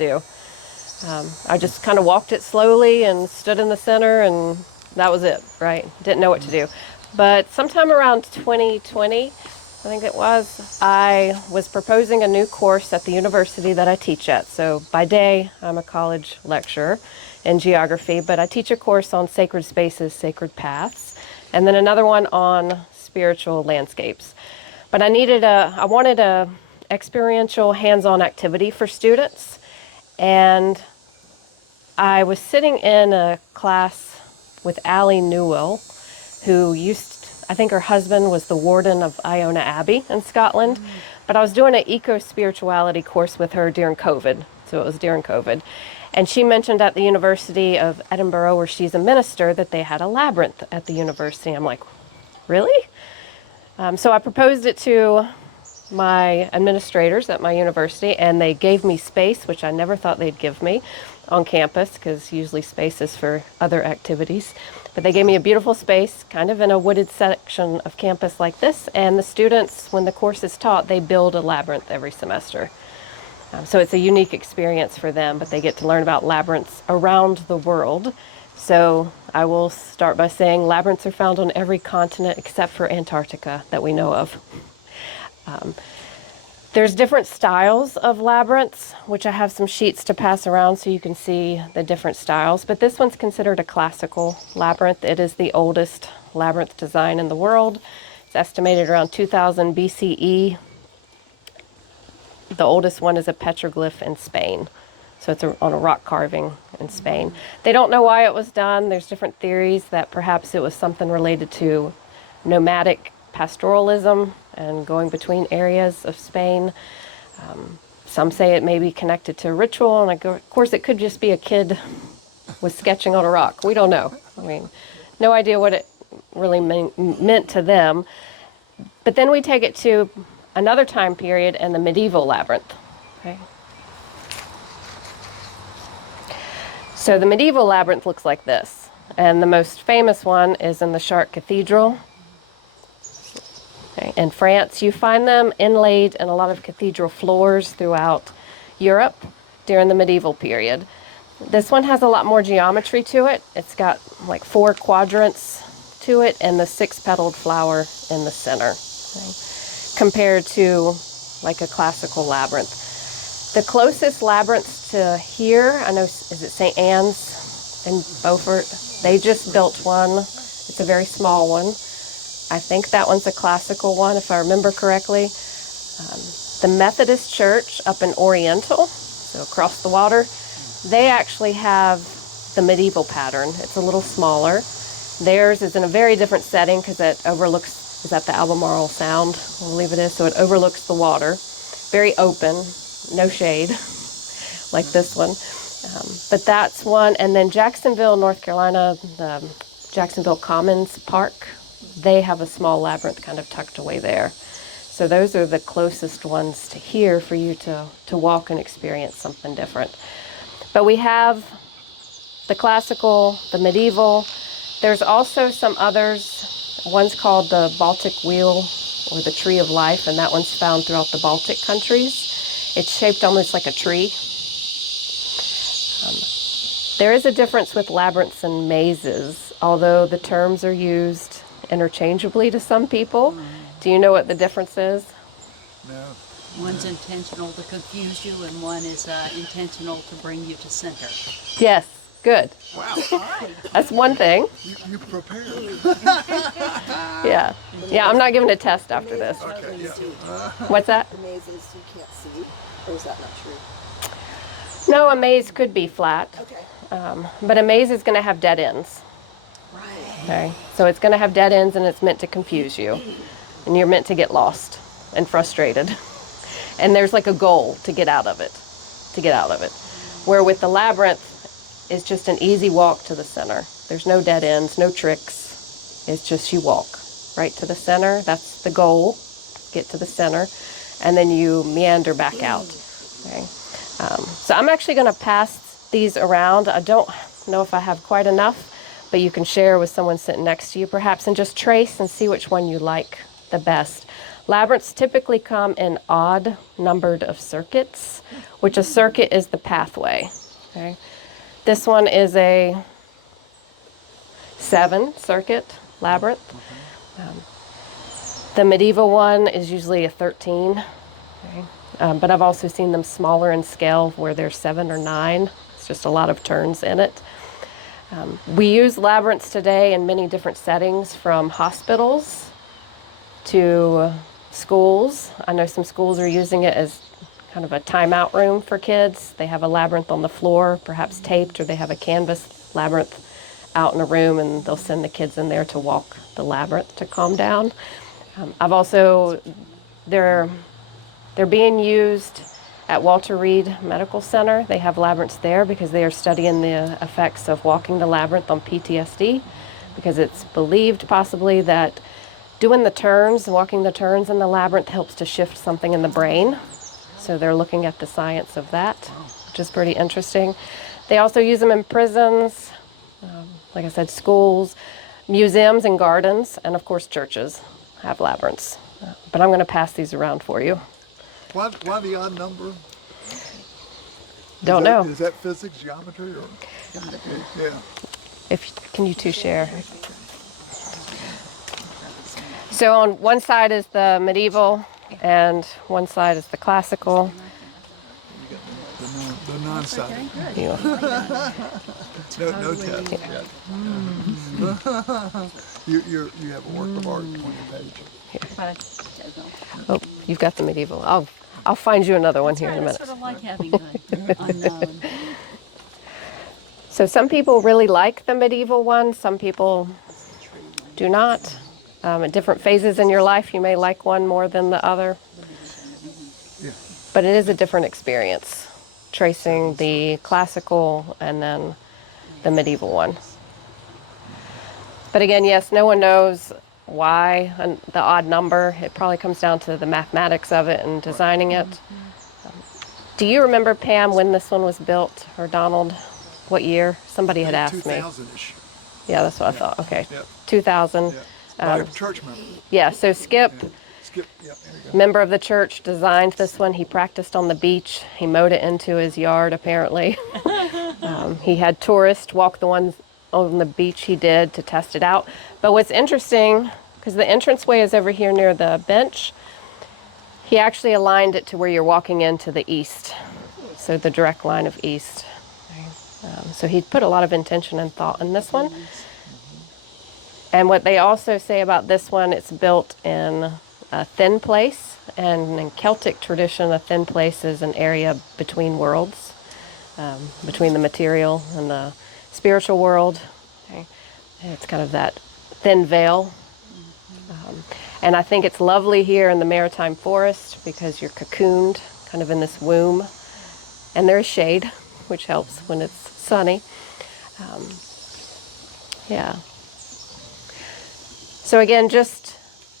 do. I just kind of walked it slowly and stood in the center, and that was it, right? Didn't know what to do. But sometime around 2020, I think it was, I was proposing a new course at the university that I teach at. So by day, I'm a college lecturer in geography, but I teach a course on sacred spaces, sacred paths, and then another one on spiritual landscapes. But I wanted a experiential hands-on activity for students, and I was sitting in a class with Allie Newell, who I think her husband was the warden of Iona Abbey in Scotland, but I was doing an eco-spirituality course with her during COVID, so it was during COVID. And she mentioned at the University of Edinburgh, where she's a minister, that they had a labyrinth at the university. I'm like, really? So I proposed it to my administrators at my university, and they gave me space, which I never thought they'd give me on campus, because usually space is for other activities. But they gave me a beautiful space, kind of in a wooded section of campus like this, and the students, when the course is taught, they build a labyrinth every semester. So it's a unique experience for them, but they get to learn about labyrinths around the world. So I will start by saying labyrinths are found on every continent except for Antarctica that we know of. There's different styles of labyrinths, which I have some sheets to pass around so you can see the different styles. But this one's considered a classical labyrinth. It is the oldest labyrinth design in the world. It's estimated around 2000 BCE. The oldest one is a petroglyph in Spain. So it's on a rock carving in Spain. They don't know why it was done. There's different theories that perhaps it was something related to nomadic pastoralism and going between areas of Spain. Some say it may be connected to ritual, and of course it could just be a kid was sketching on a rock. We don't know. I mean, no idea what it really meant to them. But then we take it to another time period and the medieval labyrinth. Okay. So the medieval labyrinth looks like this, and the most famous one is in the Chartres Cathedral. In France. You find them inlaid in a lot of cathedral floors throughout Europe during the medieval period. This one has a lot more geometry to it. It's got like 4 quadrants to it and the 6-petaled flower in the center, compared to like a classical labyrinth. The closest labyrinths to here, I know, is it St. Anne's in Beaufort? They just built one. It's a very small one. I think that one's a classical one, if I remember correctly. The Methodist Church up in Oriental, so across the water, they actually have the medieval pattern. It's a little smaller. Theirs is in a very different setting because it overlooks, is that the Albemarle Sound? I believe it is. So it overlooks the water. Very open, no shade, like this one. But that's one. And then Jacksonville, North Carolina, the Jacksonville Commons Park, they have a small labyrinth kind of tucked away there. So those are the closest ones to here for you to walk and experience something different. But we have the classical, the medieval. There's also some others. One's called the Baltic Wheel or the Tree of Life, and that one's found throughout the Baltic countries. It's shaped almost like a tree. There is a difference with labyrinths and mazes, although the terms are used interchangeably to some people. Do you know what the difference is? No. One's intentional to confuse you, and one is intentional to bring you to center. Yes, good. Wow. That's one thing. You prepared. Yeah. Yeah, I'm not giving a test after this. Okay, yeah. What's that? The mazes you can't see, or is that not true? No, a maze could be flat, Okay. but a maze is going to have dead ends. Right. Okay, so it's going to have dead ends, and it's meant to confuse you, and you're meant to get lost and frustrated. And there's like a goal to get out of it, Where with the labyrinth, it's just an easy walk to the center. There's no dead ends, no tricks. It's just you walk right to the center. That's the goal, get to the center, and then you meander back out. Okay. So I'm actually going to pass these around. I don't know if I have quite enough, but you can share with someone sitting next to you perhaps and just trace and see which one you like the best. Labyrinths typically come in odd numbered of circuits, which a circuit is the pathway. Okay. This one is a 7 circuit labyrinth. The medieval one is usually a 13. Okay. But I've also seen them smaller in scale where they're 7 or 9. It's just a lot of turns in it. We use labyrinths today in many different settings, from hospitals to schools. I know some schools are using it as kind of a timeout room for kids. They have a labyrinth on the floor, perhaps taped, or they have a canvas labyrinth out in a room, and they'll send the kids in there to walk the labyrinth to calm down. I've also, they're being used at Walter Reed Medical Center. They have labyrinths there because they are studying the effects of walking the labyrinth on PTSD, because it's believed possibly that doing the turns, walking the turns in the labyrinth helps to shift something in the brain. So they're looking at the science of that, which is pretty interesting. They also use them in prisons, like I said, schools, museums and gardens, and of course churches have labyrinths. But I'm going to pass these around for you. Why the odd number? Don't know. Is that physics, geometry, or? Yeah. Can you two share? So on one side is the medieval, and one side is the classical. The non-sided. You- No test yet. You have a work of art on your page. Oh, you've got the medieval. I'll find you another one here in a minute. I sort of like having the unknown. So some people really like the medieval one. Some people do not. At different phases in your life, you may like one more than the other. Yeah. But it is a different experience, tracing the classical and then the medieval one. But again, yes, no one knows why the odd number. It probably comes down to the mathematics of it and designing it. Do you remember, Pam, when this one was built, or Donald, what year? Somebody had asked me. 2000-ish. Yeah, that's what I thought. Okay, Yep. 2000. Yeah. By a church member. Yeah, so Skip, Skip. Yeah, there you go. member of the church, designed this one. He practiced on the beach. He mowed it into his yard, apparently. He had tourists walk the ones on the beach he did to test it out. But what's interesting, because the entranceway is over here near the bench, he actually aligned it to where you're walking into the east, so the direct line of east. So he put a lot of intention and thought in this one. And what they also say about this one, it's built in a thin place, and in Celtic tradition, a thin place is an area between worlds, between the material and the spiritual world. Okay. It's kind of that thin veil. And I think it's lovely here in the maritime forest because you're cocooned kind of in this womb, and there's shade, which helps when it's sunny. Yeah. So again, just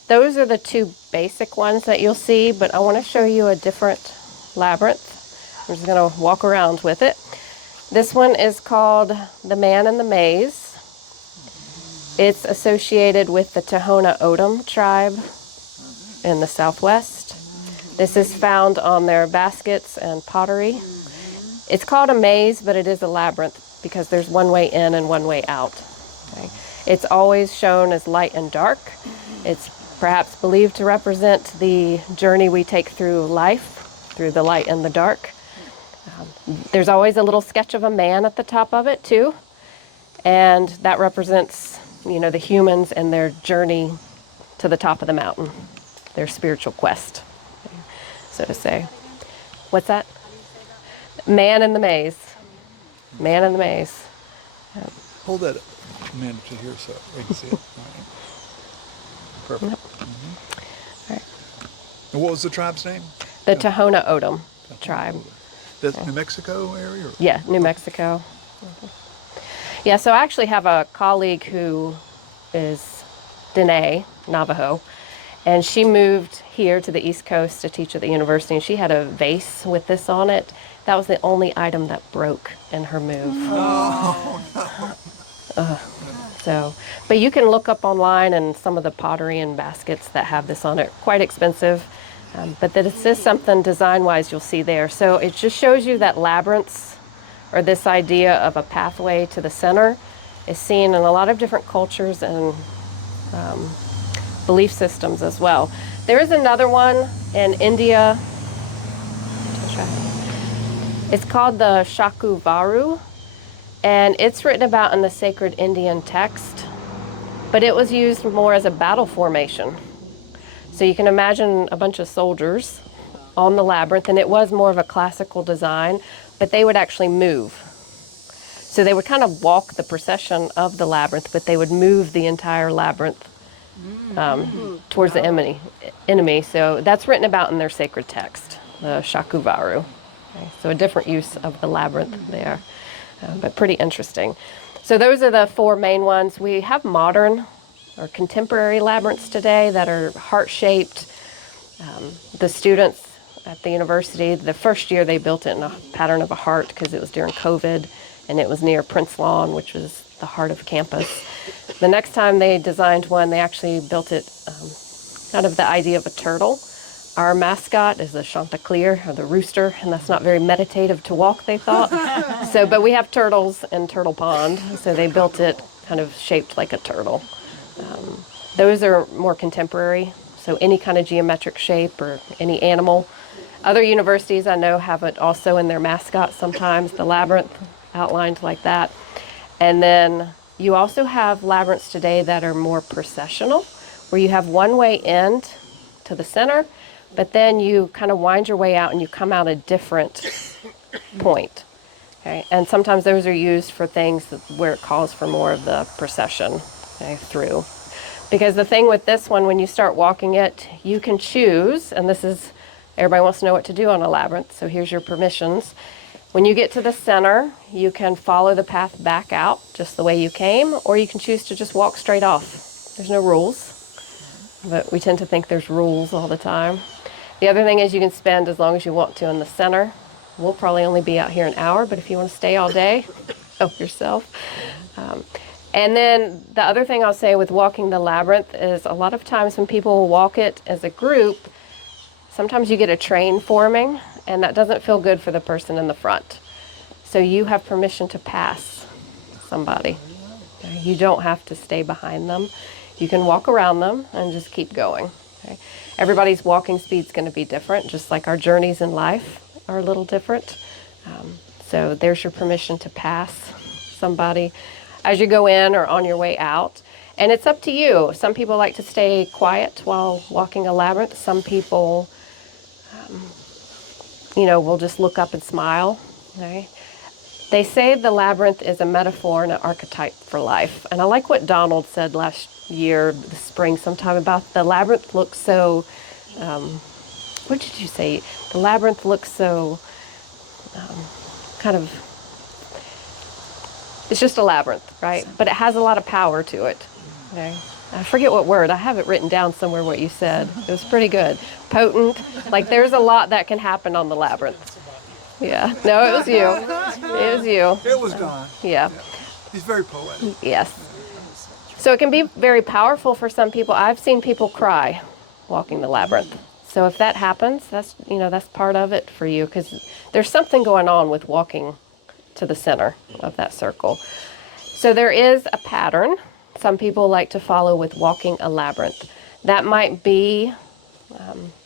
those are the two basic ones that you'll see, but I want to show you a different labyrinth. I'm just going to walk around with it. This one is called the Man in the Maze. It's associated with the Tohono O'odham tribe in the southwest. This is found on their baskets and pottery. It's called a maze, but it is a labyrinth because there's one way in and one way out. Okay. It's always shown as light and dark. It's perhaps believed to represent the journey we take through life, through the light and the dark. There's always a little sketch of a man at the top of it too, and that represents, the humans and their journey to the top of the mountain, their spiritual quest, so to say. What's that? Man in the Maze. Man in the Maze. Hold that man to here so we can see it. All right. Perfect. All right. And what was the tribe's name? The Tohono O'odham tribe. That's New Mexico area? Or? Yeah, New Mexico. Yeah, so I actually have a colleague who is Dene, Navajo, and she moved here to the East Coast to teach at the university, and she had a vase with this on it. That was the only item that broke in her move. So, but you can look up online and some of the pottery and baskets that have this on it. Quite expensive, but this is something design-wise you'll see there. So it just shows you that labyrinths, or this idea of a pathway to the center, is seen in a lot of different cultures and belief systems as well. There is another one in India. It's called the Shakuvaru, and it's written about in the sacred Indian text, but it was used more as a battle formation. So you can imagine a bunch of soldiers on the labyrinth, and it was more of a classical design, but they would actually move. So they would kind of walk the procession of the labyrinth, but they would move the entire labyrinth towards the enemy. So that's written about in their sacred text, the Shakuvaru. Okay, so a different use of the labyrinth there, but pretty interesting. So those are the four main ones. We have modern or contemporary labyrinths today that are heart-shaped. The students at the university, the first year they built it in a pattern of a heart because it was during COVID, and it was near Prince Lawn, which was the heart of campus. The next time they designed one, they actually built it out of the idea of a turtle. Our mascot is the chanticleer, or the rooster, and that's not very meditative to walk, they thought. But we have turtles in Turtle Pond, so they built it kind of shaped like a turtle. Those are more contemporary, so any kind of geometric shape or any animal. Other universities I know have it also in their mascot sometimes, the labyrinth outlined like that. And then you also have labyrinths today that are more processional, where you have one way in to the center, but then you kind of wind your way out and you come out a different point. Okay? And sometimes those are used for things where it calls for more of the procession, okay, through. Because the thing with this one, when you start walking it, you can choose, and this is, everybody wants to know what to do on a labyrinth, so here's your permissions. When you get to the center, you can follow the path back out just the way you came, or you can choose to just walk straight off. There's no rules, but we tend to think there's rules all the time. The other thing is you can spend as long as you want to in the center. We'll probably only be out here an hour, but if you want to stay all day, help yourself. And then the other thing I'll say with walking the labyrinth is a lot of times when people walk it as a group, sometimes you get a train forming, and that doesn't feel good for the person in the front. So you have permission to pass somebody. Okay? You don't have to stay behind them. You can walk around them and just keep going. Okay? Everybody's walking speed's going to be different, just like our journeys in life are a little different. So there's your permission to pass somebody as you go in or on your way out. And it's up to you. Some people like to stay quiet while walking a labyrinth. Some people will just look up and smile. Okay? They say the labyrinth is a metaphor and an archetype for life. And I like what Donald said last year, the spring sometime, about the labyrinth looks so, what did you say? The labyrinth looks so kind of, it's just a labyrinth, right? But it has a lot of power to it. Okay? I forget what word. I have it written down somewhere what you said. It was pretty good. Potent. Like there's a lot that can happen on the labyrinth. Yeah. No, it was you. It was you. It was Don. Yeah. He's very poetic. Yes. So it can be very powerful for some people. I've seen people cry walking the labyrinth. So if that happens, that's part of it for you, because there's something going on with walking to the center of that circle. So there is a pattern some people like to follow with walking a labyrinth. That might be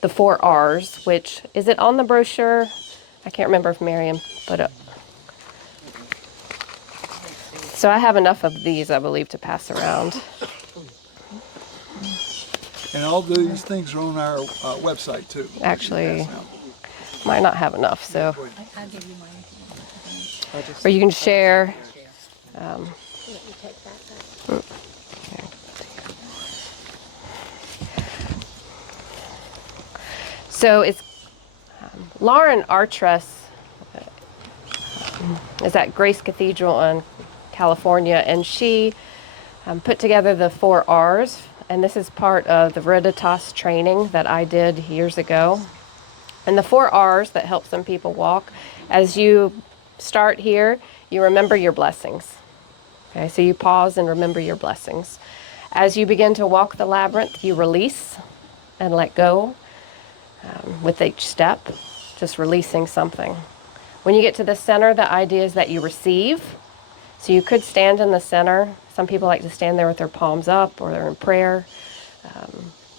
the 4 R's, which, is it on the brochure? I can't remember if Miriam put it. So I have enough of these, I believe, to pass around. And all these things are on our website too. Actually, might not have enough, so. Or you can share. So it's Lauren Artress is at Grace Cathedral in California, and she put together the 4 R's, and this is part of the Veritas training that I did years ago. And the 4 R's that help some people walk, as you start here, you remember your blessings. Okay, so you pause and remember your blessings. As you begin to walk the labyrinth, you release and let go with each step, just releasing something. When you get to the center, the idea is that you receive. So you could stand in the center. Some people like to stand there with their palms up or they're in prayer.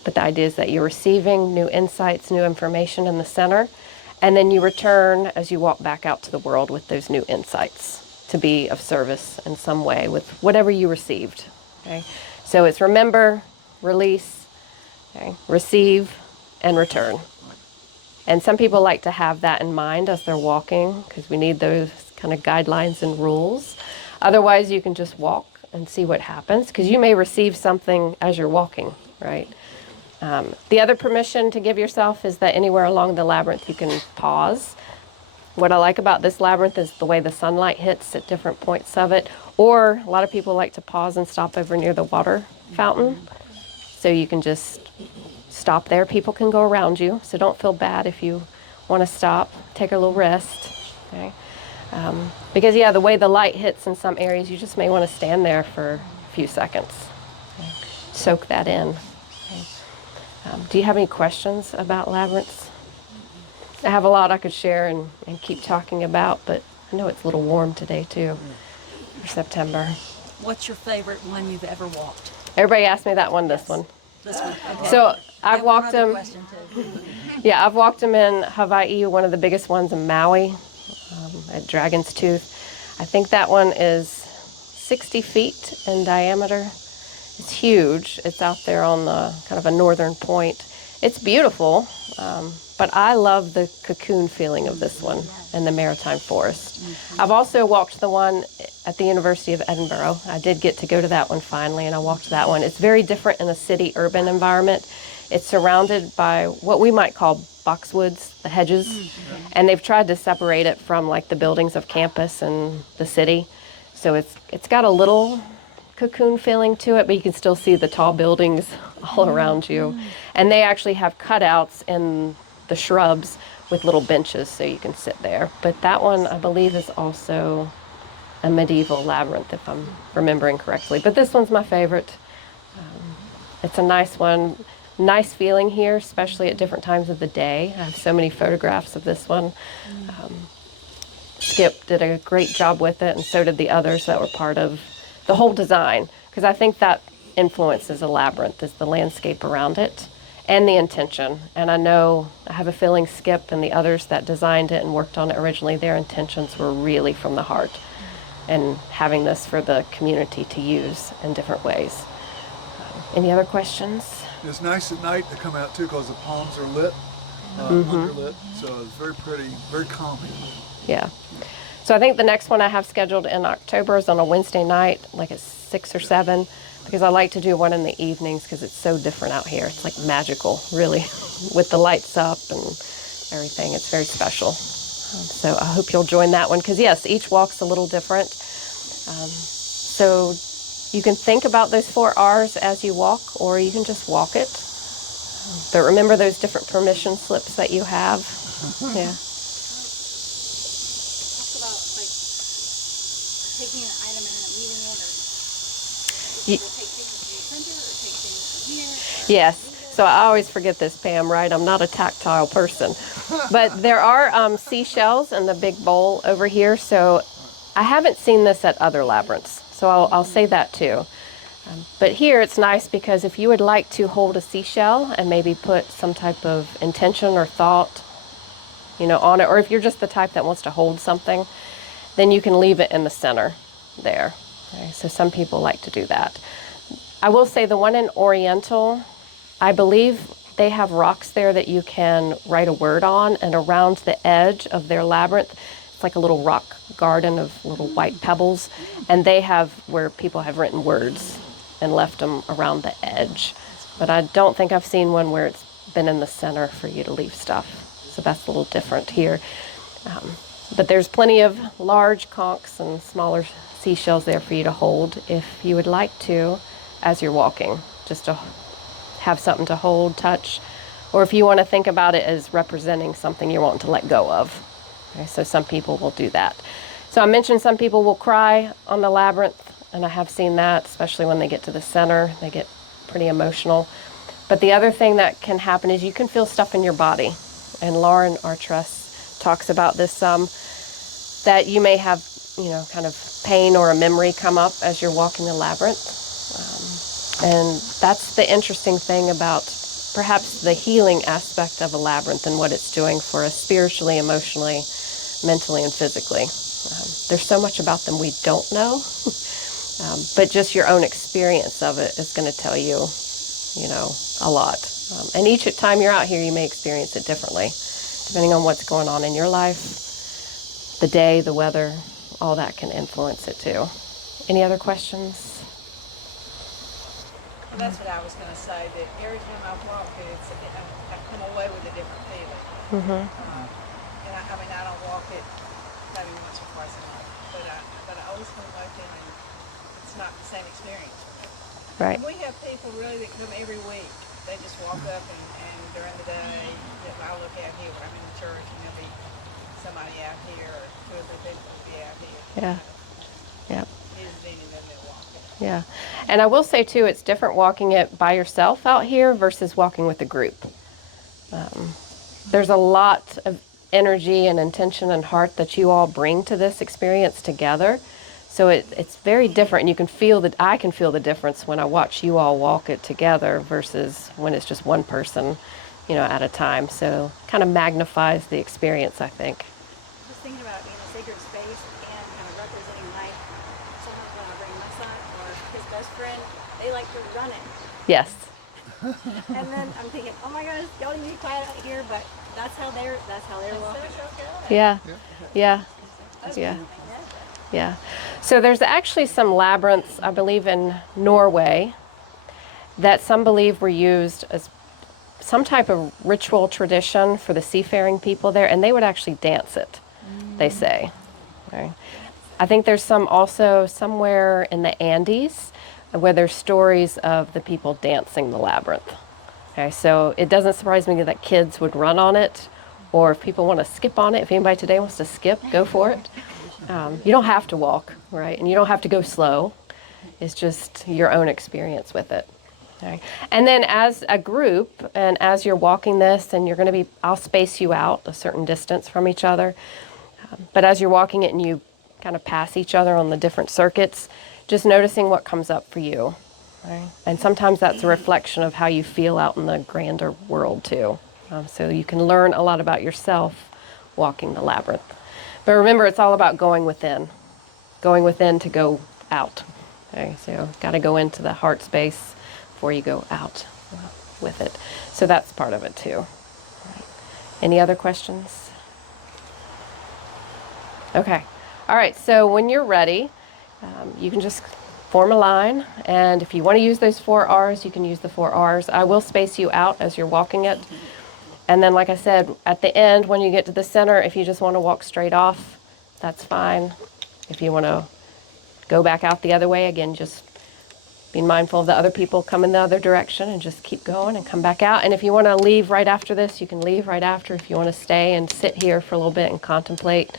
But the idea is that you're receiving new insights, new information in the center. And then you return as you walk back out to the world with those new insights to be of service in some way with whatever you received. Okay? So it's remember, release, okay, receive, and return. And some people like to have that in mind as they're walking because we need those kind of guidelines and rules. Otherwise, you can just walk and see what happens because you may receive something as you're walking, right? The other permission to give yourself is that anywhere along the labyrinth you can pause. What I like about this labyrinth is the way the sunlight hits at different points of it. Or a lot of people like to pause and stop over near the water fountain. So you can just stop there. People can go around you, so don't feel bad if you want to stop, take a little rest. Okay? Because yeah, the way the light hits in some areas, you just may want to stand there for a few seconds. Okay? Soak that in. Okay? Do you have any questions about labyrinths? I have a lot I could share and keep talking about, but I know it's a little warm today too, for September. What's your favorite one you've ever walked? Everybody asked me that one, this one. This one. Okay. So I I've have walked one other them. question too. Yeah, I've walked them in Hawaii, one of the biggest ones in Maui, at Dragon's Tooth. I think that one is 60 feet in diameter. It's huge. It's out there on the kind of a northern point. It's beautiful, but I love the cocoon feeling of this one in the maritime forest. I've also walked the one at the University of Edinburgh. I did get to go to that one finally, and I walked that one. It's very different in a city-urban environment. It's surrounded by what we might call boxwoods, the hedges, and they've tried to separate it from like the buildings of campus and the city. So it's got a little cocoon feeling to it, but you can still see the tall buildings all around you. And they actually have cutouts in the shrubs with little benches so you can sit there. But that one, I believe, is also a medieval labyrinth, if I'm remembering correctly. But this one's my favorite. It's a nice one. Nice feeling here, especially at different times of the day. I have so many photographs of this one. Skip did a great job with it, and so did the others that were part of the whole design, because I think that influences a labyrinth, is the landscape around it and the intention. And I have a feeling Skip and the others that designed it and worked on it originally, their intentions were really from the heart, and having this for the community to use in different ways. Any other questions? It's nice at night to come out too because the palms are lit, underlit, so it's very pretty, very calming. Yeah. So I think the next one I have scheduled in October is on a Wednesday night, like at 6 or 7, because I like to do one in the evenings because it's so different out here. It's like magical, really, with the lights up and everything. It's very special. So I hope you'll join that one because, yes, each walk's a little different. So you can think about those 4 R's as you walk, or you can just walk it. But remember those different permission slips that you have. Yeah. Taking an item and leaving it, or Ye- people take things from the center or take things from here? Yes. So I always forget this, Pam, right? I'm not a tactile person. But there are seashells in the big bowl over here. So I haven't seen this at other labyrinths. So I'll say that too. But here it's nice because if you would like to hold a seashell and maybe put some type of intention or thought, on it, or if you're just the type that wants to hold something, then you can leave it in the center there. Okay, so some people like to do that. I will say the one in Oriental, I believe they have rocks there that you can write a word on, and around the edge of their labyrinth, it's like a little rock garden of little white pebbles, and they have where people have written words and left them around the edge. But I don't think I've seen one where it's been in the center for you to leave stuff. So that's a little different here. But there's plenty of large conchs and smaller seashells there for you to hold if you would like to as you're walking, just to have something to hold, touch, or if you want to think about it as representing something you're wanting to let go of. Okay, so some people will do that. So I mentioned some people will cry on the labyrinth. and I have seen that, especially when they get to the center, they get pretty emotional. But the other thing that can happen is you can feel stuff in your body. And Lauren, our trust, talks about this some, that you may have, kind of pain or a memory come up as you're walking the labyrinth. And that's the interesting thing about perhaps the healing aspect of a labyrinth and what it's doing for us spiritually, emotionally, mentally, and physically. There's so much about them we don't know, but just your own experience of it is going to tell you, a lot. And each time you're out here, you may experience it differently, depending on what's going on in your life, the day, the weather, all that can influence it too. Any other questions? Well, that's what I was going to say, that every time I've walked it, I come away with a different feeling. Mm-hmm. And I don't walk it maybe once or twice a month, but I always come away feeling it's not the same experience. Right. And we have people really that come every week. They just walk up and during the day, I look out here when I'm in the church and there'll be somebody out here or two or three people will be out here. Yeah. Yeah. Visiting and then they'll walk it. Yeah. And I will say too, it's different walking it by yourself out here versus walking with a group. There's a lot of energy and intention and heart that you all bring to this experience together. So it's very different, and you can feel that I can feel the difference when I watch you all walk it together versus when it's just one person, at a time. So kind of magnifies the experience, I think. Just thinking about being a sacred space and kind of representing life. Sometimes when I bring my son or his best friend, they like to run it. Yes. And then I'm thinking, oh my gosh, y'all need to be quiet out here, but that's how they're walking. Yeah. Yeah. Yeah. Yeah. So there's actually some labyrinths, I believe, in Norway that some believe were used as some type of ritual tradition for the seafaring people there, and they would actually dance it, they say. Okay. I think there's some also somewhere in the Andes where there's stories of the people dancing the labyrinth. Okay, so it doesn't surprise me that kids would run on it, or if people want to skip on it, if anybody today wants to skip, go for it. You don't have to walk, right? And you don't have to go slow. It's just your own experience with it. Okay. And then as a group, and as you're walking this, and you're going to be, I'll space you out a certain distance from each other. But as you're walking it and you kind of pass each other on the different circuits, just noticing what comes up for you. Right? And sometimes that's a reflection of how you feel out in the grander world too. So you can learn a lot about yourself walking the labyrinth. But remember, it's all about going within to go out. Okay, so got to go into the heart space before you go out with it. So that's part of it too. Right. Any other questions? Okay. All right, so when you're ready, you can just form a line, and if you want to use those 4 R's, you can use the 4 R's. I will space you out as you're walking it. And then, like I said, at the end, when you get to the center, if you just want to walk straight off, that's fine. If you want to go back out the other way, again, just be mindful of the other people coming the other direction and just keep going and come back out. And if you want to leave right after this, you can leave right after. If you want to stay and sit here for a little bit and contemplate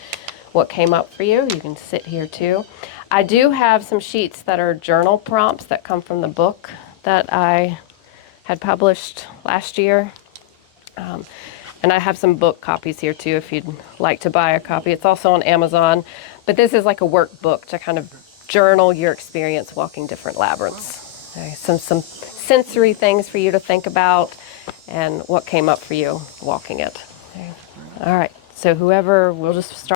what came up for you, you can sit here too. I do have some sheets that are journal prompts that come from the book that I had published last year. And I have some book copies here too if you'd like to buy a copy. It's also on Amazon. But this is like a workbook to kind of journal your experience walking different labyrinths. Okay, some sensory things for you to think about and what came up for you walking it. Okay. All right, so whoever, we'll just start.